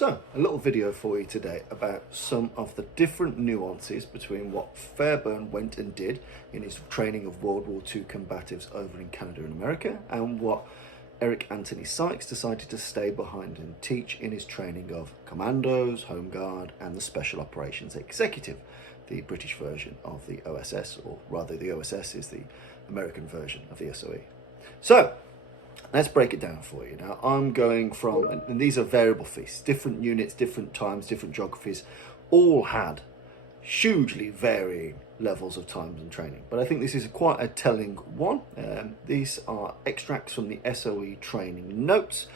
So, a little video for you today about some of the different nuances between what Fairbairn went and did in his training of World War II combatives over in Canada and America, and what Eric Anthony Sykes decided to stay behind and teach in his training of Commandos, Home Guard, and the Special Operations Executive, the British version of the OSS, or rather the OSS is the American version of the SOE. So, let's break it down for you. Now, I'm going from, and these are variable feasts, different units, different times, different geographies, all had hugely varying levels of times and training. But I think this is quite a telling one. These are extracts from the SOE training notes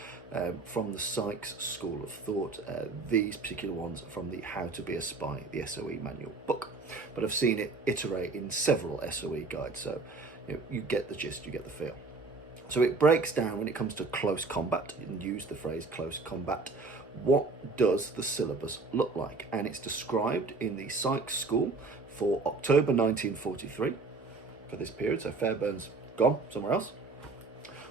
from the Sykes School of Thought. These particular ones from the How to Be a Spy, the SOE manual book. But I've seen it iterate in several SOE guides, so you get the gist, you get the feel. So it breaks down when it comes to close combat, and use the phrase close combat. What does the syllabus look like? And it's described in the Sykes School for October 1943 for this period. So Fairbairn's gone somewhere else.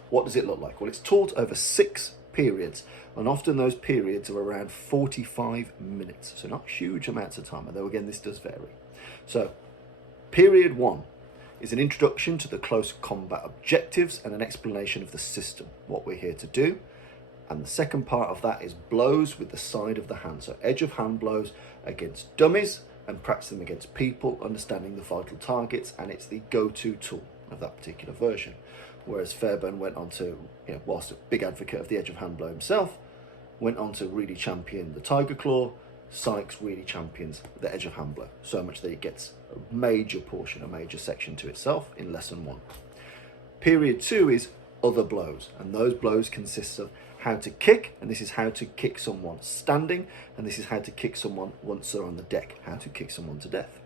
What does it look like? Well, it's taught over 6 periods, and often those periods are around 45 minutes. So not huge amounts of time, although again, this does vary. So period 1 is an introduction to the close combat objectives and an explanation of the system, what we're here to do. And the second part of that is blows with the side of the hand. So edge of hand blows against dummies and practice them against people, understanding the vital targets, and it's the go-to tool of that particular version. Whereas Fairbairn went on to, whilst a big advocate of the edge of hand blow himself, went on to really champion the tiger claw. Sykes really champions the edge of hand blow, so much that it gets a major portion, a major section to itself in lesson 1. Period 2 is other blows, and those blows consist of how to kick, and this is how to kick someone standing, and this is how to kick someone once they're on the deck, how to kick someone to death.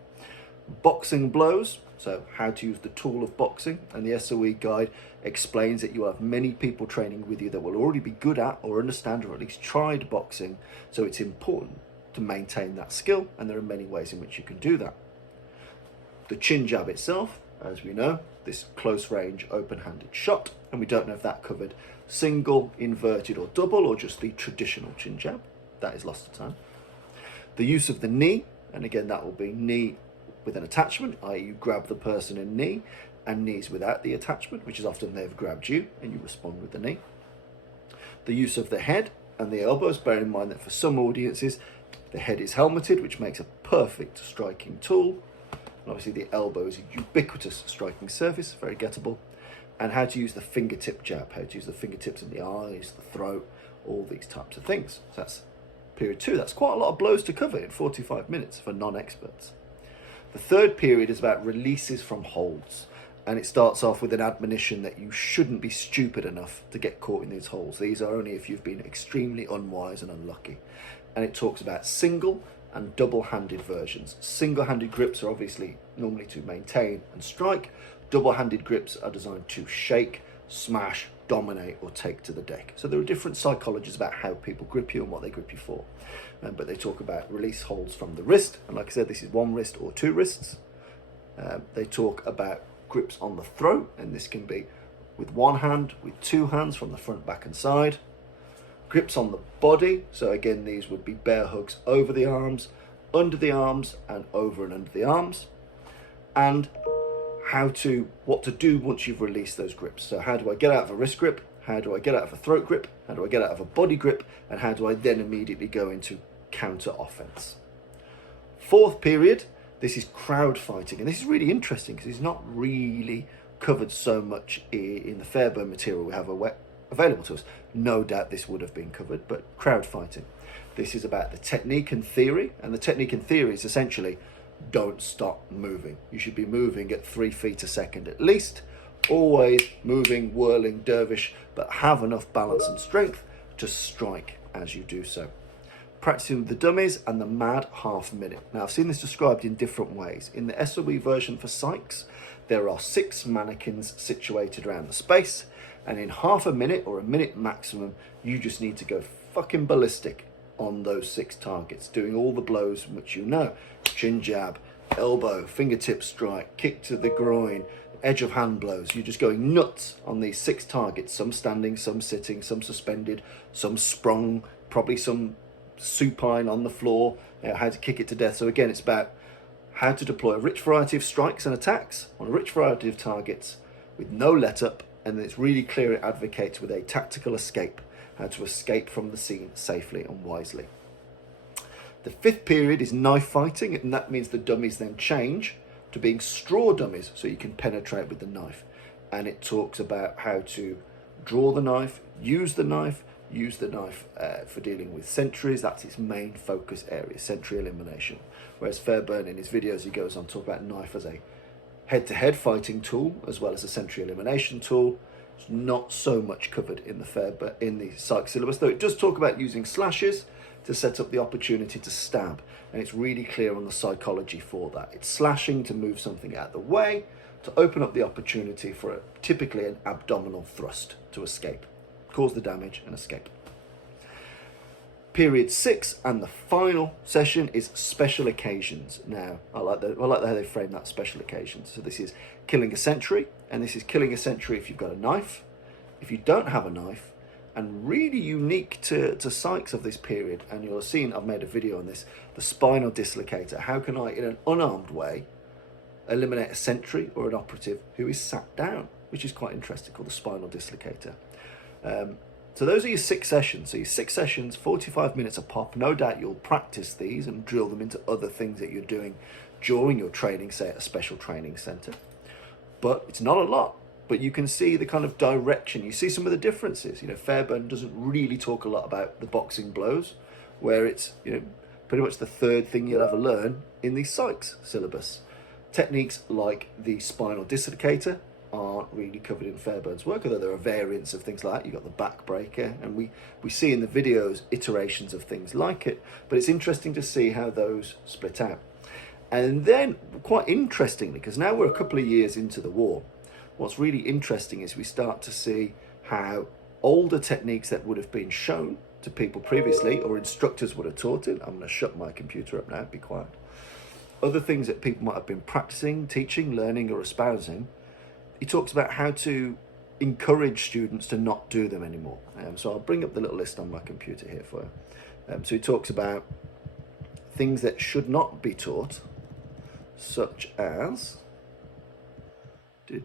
Boxing blows, so how to use the tool of boxing, and the SOE guide explains that you will have many people training with you that will already be good at or understand or at least tried boxing, so it's important to maintain that skill, and there are many ways in which you can do that. The chin jab itself, as we know, this close range open-handed shot, and we don't know if that covered single, inverted or double, or just the traditional chin jab. That is lost to time. The use of the knee, and again that will be knee with an attachment, i.e. you grab the person in knee, and knees without the attachment, which is often they've grabbed you and you respond with the knee. The use of the head and the elbows, bear in mind that for some audiences the head is helmeted, which makes a perfect striking tool. And obviously the elbow is a ubiquitous striking surface, very gettable. And how to use the fingertip jab, how to use the fingertips in the eyes, the throat, all these types of things. So that's period 2. That's quite a lot of blows to cover in 45 minutes for non-experts. The third period is about releases from holds. And it starts off with an admonition that you shouldn't be stupid enough to get caught in these holds. These are only if you've been extremely unwise and unlucky. And it talks about single and double-handed versions. Single-handed grips are obviously normally to maintain and strike. Double-handed grips are designed to shake, smash, dominate, or take to the deck. So there are different psychologies about how people grip you and what they grip you for. But they talk about release holds from the wrist. And like I said, this is 1 wrist or 2 wrists. They talk about grips on the throat, and this can be with 1 hand, with 2 hands from the front, back and side. Grips on the body, so again these would be bear hugs over the arms, under the arms, and over and under the arms. And what to do once you've released those grips. So how do I get out of a wrist grip? How do I get out of a throat grip? How do I get out of a body grip? And how do I then immediately go into counter offense? 4th period, this is crowd fighting, and this is really interesting because it's not really covered so much in the Fairbairn material we have available to us. No doubt this would have been covered, but crowd fighting. This is about the technique and theory, and the technique and theory is essentially don't stop moving. You should be moving at 3 feet a second at least, always moving, whirling, dervish, but have enough balance and strength to strike as you do so. Practicing with the dummies and the mad half minute. Now I've seen this described in different ways. In the SOE version for Sykes, there are 6 mannequins situated around the space, and in half a minute or a minute maximum, you just need to go fucking ballistic on those 6 targets, doing all the blows which you know. Chin jab, elbow, fingertip strike, kick to the groin, edge of hand blows. You're just going nuts on these 6 targets, some standing, some sitting, some suspended, some sprung, probably some supine on the floor, how to kick it to death. So again, it's about how to deploy a rich variety of strikes and attacks on a rich variety of targets with no let up, and then it's really clear it advocates with a tactical escape, how to escape from the scene safely and wisely. The fifth period is knife fighting, and that means the dummies then change to being straw dummies, so you can penetrate with the knife. And it talks about how to draw the knife, use the knife for dealing with sentries. That's its main focus area, sentry elimination. Whereas Fairbairn, in his videos, he goes on to talk about knife as a head-to-head fighting tool as well as a sentry elimination tool. It's not so much covered in the Sykes syllabus, though it does talk about using slashes to set up the opportunity to stab, and it's really clear on the psychology for that. It's slashing to move something out of the way, to open up the opportunity for typically an abdominal thrust to escape, cause the damage and escape. Period 6 and the final session is special occasions. Now, I like how they frame that, special occasions. So this is killing a sentry, and this is killing a sentry if you've got a knife. If you don't have a knife, and really unique to Sykes of this period, and you'll have seen, I've made a video on this, the spinal dislocator. How can I, in an unarmed way, eliminate a sentry or an operative who is sat down, which is quite interesting, called the spinal dislocator. So those are your 6 sessions. So your 6 sessions, 45 minutes a pop. No doubt you'll practice these and drill them into other things that you're doing during your training, say at a special training centre. But it's not a lot. But you can see the kind of direction. You see some of the differences. Fairbairn doesn't really talk a lot about the boxing blows, where it's pretty much the third thing you'll ever learn in the Sykes syllabus. Techniques like the spinal dislocator aren't really covered in Fairbairn's work, although there are variants of things like that. You've got the backbreaker, and we see in the videos iterations of things like it, but it's interesting to see how those split out. And then, quite interestingly, because now we're a couple of years into the war, what's really interesting is we start to see how older techniques that would have been shown to people previously, or instructors would have taught it. I'm going to shut my computer up now, be quiet. Other things that people might have been practicing, teaching, learning, or espousing. He talks about how to encourage students to not do them anymore. So I'll bring up the little list on my computer here for you. So he talks about things that should not be taught, such as he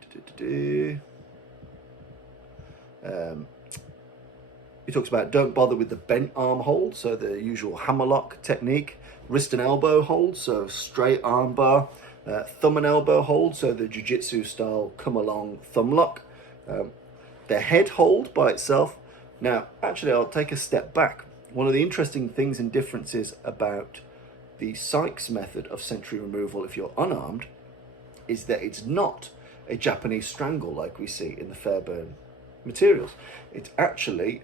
talks about don't bother with the bent arm hold, so the usual hammerlock technique, wrist and elbow hold, so straight arm bar, thumb and elbow hold, so the jiu-jitsu style come along thumb lock, the head hold by itself. Now, actually, I'll take a step back. One of the interesting things and differences about the Sykes method of sentry removal if you're unarmed is that it's not a Japanese strangle like we see in the Fairbairn materials. It's actually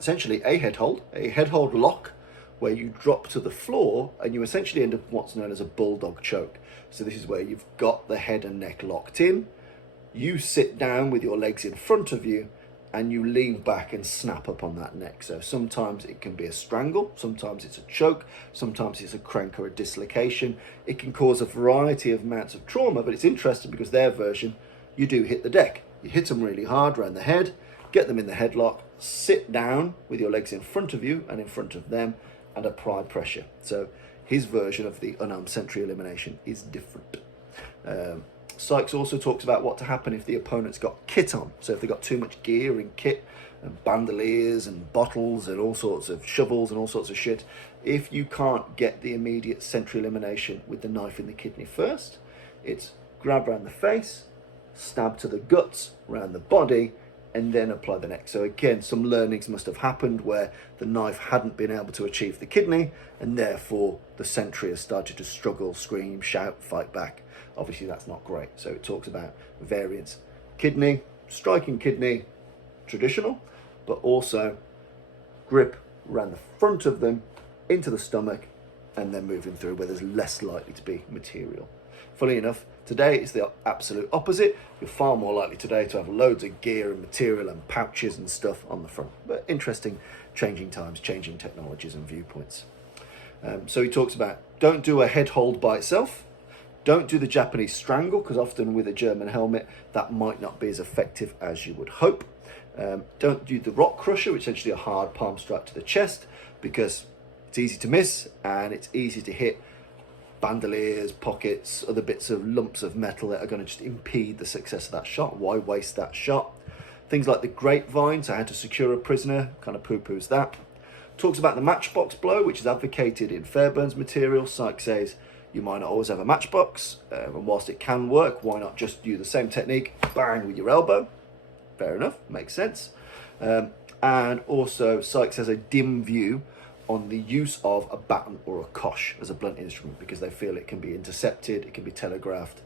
essentially a head hold lock, where you drop to the floor and you essentially end up what's known as a bulldog choke. So this is where you've got the head and neck locked in, you sit down with your legs in front of you, and you lean back and snap up on that neck. So sometimes it can be a strangle, sometimes it's a choke, sometimes it's a crank or a dislocation. It can cause a variety of amounts of trauma, but it's interesting because their version, you do hit the deck. You hit them really hard around the head, get them in the headlock, sit down with your legs in front of you and in front of them, and apply pressure. So his version of the unarmed sentry elimination is different. Sykes also talks about what to happen if the opponent's got kit on. So if they've got too much gear and kit and bandoliers and bottles and all sorts of shovels and all sorts of shit, if you can't get the immediate sentry elimination with the knife in the kidney first, it's grab around the face, stab to the guts, around the body, and then apply the neck. So again, some learnings must have happened where the knife hadn't been able to achieve the kidney, and therefore the sentry has started to struggle, scream, shout, fight back. Obviously that's not great. So it talks about variants. Kidney, striking kidney, traditional, but also grip around the front of them, into the stomach, and then moving through where there's less likely to be material. Funnily enough, today it's the absolute opposite. You're far more likely today to have loads of gear and material and pouches and stuff on the front. But interesting, changing times, changing technologies and viewpoints. So he talks about don't do a head hold by itself. Don't do the Japanese strangle, because often with a German helmet, that might not be as effective as you would hope. Don't do the rock crusher, which is essentially a hard palm strike to the chest, because it's easy to miss and it's easy to hit bandoliers, pockets, other bits of lumps of metal that are going to just impede the success of that shot. Why waste that shot? Things like the grapevine, so how to secure a prisoner, kind of poo-poos that. Talks about the matchbox blow, which is advocated in Fairbairn's material. Sykes says you might not always have a matchbox, and whilst it can work, why not just do the same technique, bang, with your elbow? Fair enough, makes sense. And also Sykes has a dim view on the use of a baton or a kosh as a blunt instrument, because they feel it can be intercepted, it can be telegraphed.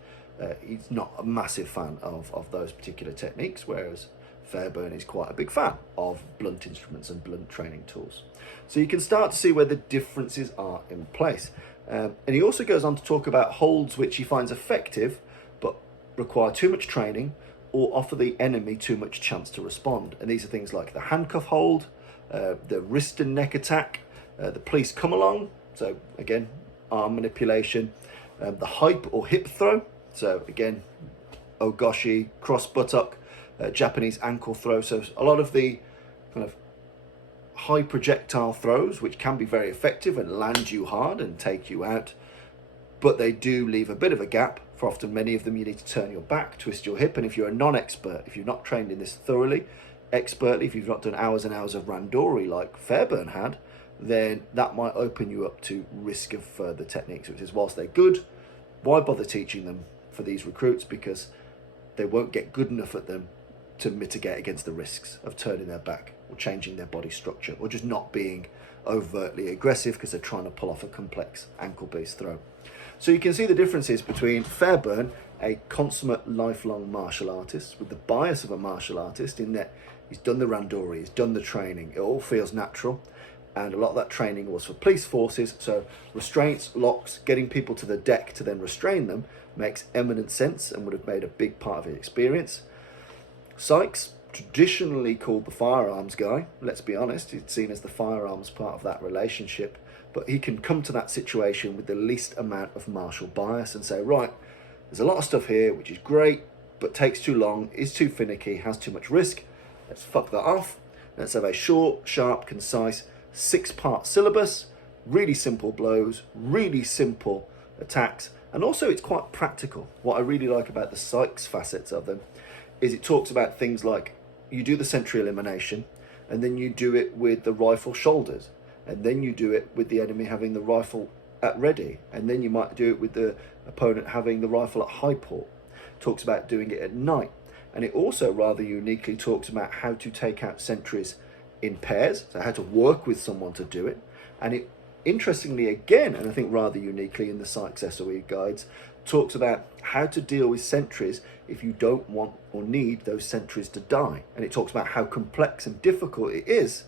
He's not a massive fan of those particular techniques, whereas Fairbairn is quite a big fan of blunt instruments and blunt training tools. So you can start to see where the differences are in place. And he also goes on to talk about holds which he finds effective but require too much training or offer the enemy too much chance to respond. And these are things like the handcuff hold, the wrist and neck attack, the police come along, so again, arm manipulation, the hype or hip throw, so again, ogoshi, cross buttock, Japanese ankle throw. So a lot of the kind of high projectile throws, which can be very effective and land you hard and take you out, but they do leave a bit of a gap. For often many of them, you need to turn your back, twist your hip, and if you're a non-expert, if you're not trained in this thoroughly, expertly, if you've not done hours and hours of randori like Fairbairn had, then that might open you up to risk of further techniques, which is, whilst they're good, why bother teaching them for these recruits? Because they won't get good enough at them to mitigate against the risks of turning their back or changing their body structure or just not being overtly aggressive because they're trying to pull off a complex ankle-based throw. So you can see the differences between Fairbairn, a consummate lifelong martial artist with the bias of a martial artist in that he's done the randori, he's done the training, it all feels natural, and a lot of that training was for police forces, so restraints, locks, getting people to the deck to then restrain them makes eminent sense and would have made a big part of his experience. Sykes, traditionally called the firearms guy, let's be honest, he's seen as the firearms part of that relationship, but he can come to that situation with the least amount of martial bias and say, right, there's a lot of stuff here which is great, but takes too long, is too finicky, has too much risk, let's fuck that off, let's have a short, sharp, concise, 6-part syllabus, really simple blows, really simple attacks, and also it's quite practical. What I really like about the Sykes facets of them is it talks about things like you do the sentry elimination, and then you do it with the rifle shoulders, and then you do it with the enemy having the rifle at ready, and then you might do it with the opponent having the rifle at high port. Talks about doing it at night, and it also rather uniquely talks about how to take out sentries in pairs, so how to work with someone to do it. And it, interestingly again, and I think rather uniquely in the Sykes SOE guides, talks about how to deal with sentries if you don't want or need those sentries to die. And it talks about how complex and difficult it is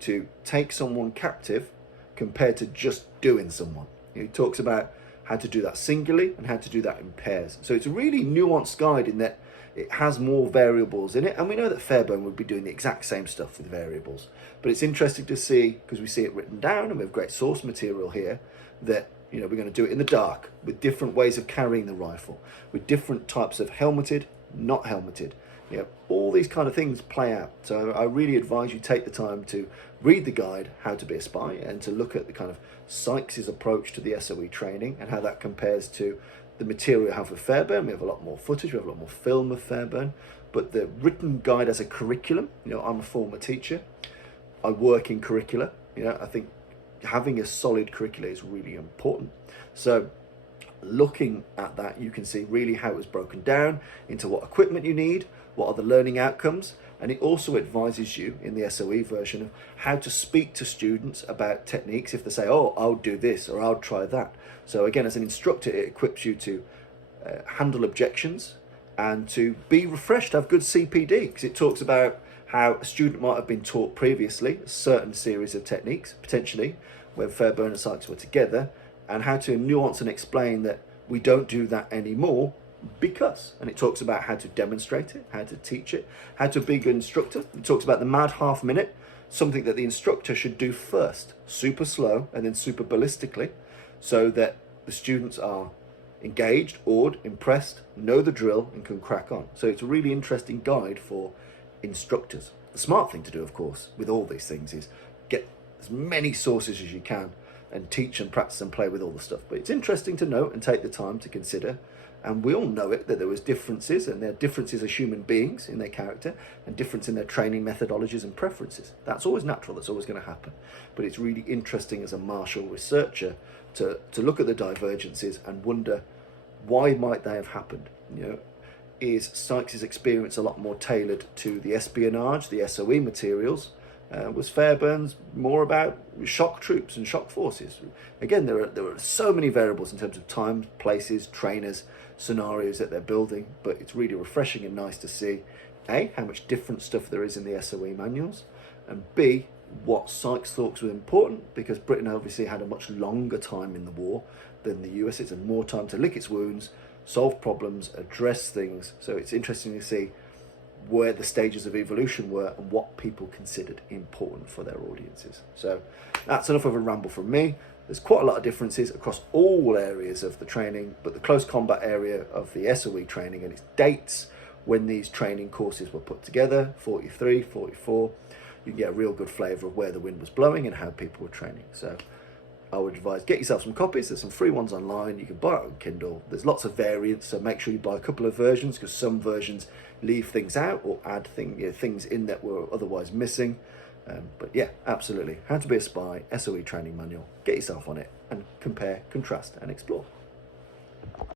to take someone captive compared to just doing someone. It talks about how to do that singularly and how to do that in pairs. So it's a really nuanced guide in that it has more variables in it, and we know that Fairbairn would be doing the exact same stuff with variables. But it's interesting to see, because we see it written down and we have great source material here, that we're going to do it in the dark with different ways of carrying the rifle, with different types of helmeted, not helmeted. All these kind of things play out. So I really advise you take the time to read the guide, How to Be a Spy, and to look at the kind of Sykes' approach to the SOE training and how that compares to the material we have with Fairbairn. We have a lot more footage, we have a lot more film of Fairbairn, but the written guide as a curriculum, I'm a former teacher, I work in curricula, I think having a solid curricula is really important. So looking at that, you can see really how it was broken down into what equipment you need, what are the learning outcomes, and it also advises you in the SOE version of how to speak to students about techniques if they say, oh, I'll do this or I'll try that. So again, as an instructor, it equips you to handle objections and to be refreshed, have good CPD, because it talks about how a student might have been taught previously a certain series of techniques, potentially, when Fairbairn and Sykes were together, and how to nuance and explain that we don't do that anymore because, and it talks about how to demonstrate it, how to teach it, how to be a good instructor. It talks about the mad half minute, something that the instructor should do first, super slow and then super ballistically, so that the students are engaged, awed, impressed, know the drill and can crack on. So it's a really interesting guide for instructors. The smart thing to do, of course, with all these things is get as many sources as you can and teach and practice and play with all the stuff. But it's interesting to note and take the time to consider. And we all know it, that there was differences, and there are differences as human beings in their character and difference in their training methodologies and preferences. That's always natural, that's always going to happen. But it's really interesting as a martial researcher to look at the divergences and wonder, why might they have happened? You know, is Sykes' experience a lot more tailored to the espionage, the SOE materials? Was Fairbairn's more about shock troops and shock forces? Again, there are so many variables in terms of time, places, trainers, scenarios that they're building, but it's really refreshing and nice to see, A, how much different stuff there is in the SOE manuals, and B, what Sykes thought was important, because Britain obviously had a much longer time in the war than the US. It's more time to lick its wounds, solve problems, address things. So it's interesting to see where the stages of evolution were and what people considered important for their audiences. So that's enough of a ramble from me. There's quite a lot of differences across all areas of the training, but the close combat area of the SOE training and its dates when these training courses were put together, 43, 44, you can get a real good flavour of where the wind was blowing and how people were training. So I would advise, get yourself some copies. There's some free ones online. You can buy it on Kindle. There's lots of variants, so make sure you buy a couple of versions, because some versions leave things out or add things in that were otherwise missing. But yeah, absolutely. How to Be a Spy, SOE training manual. Get yourself on it and compare, contrast and explore.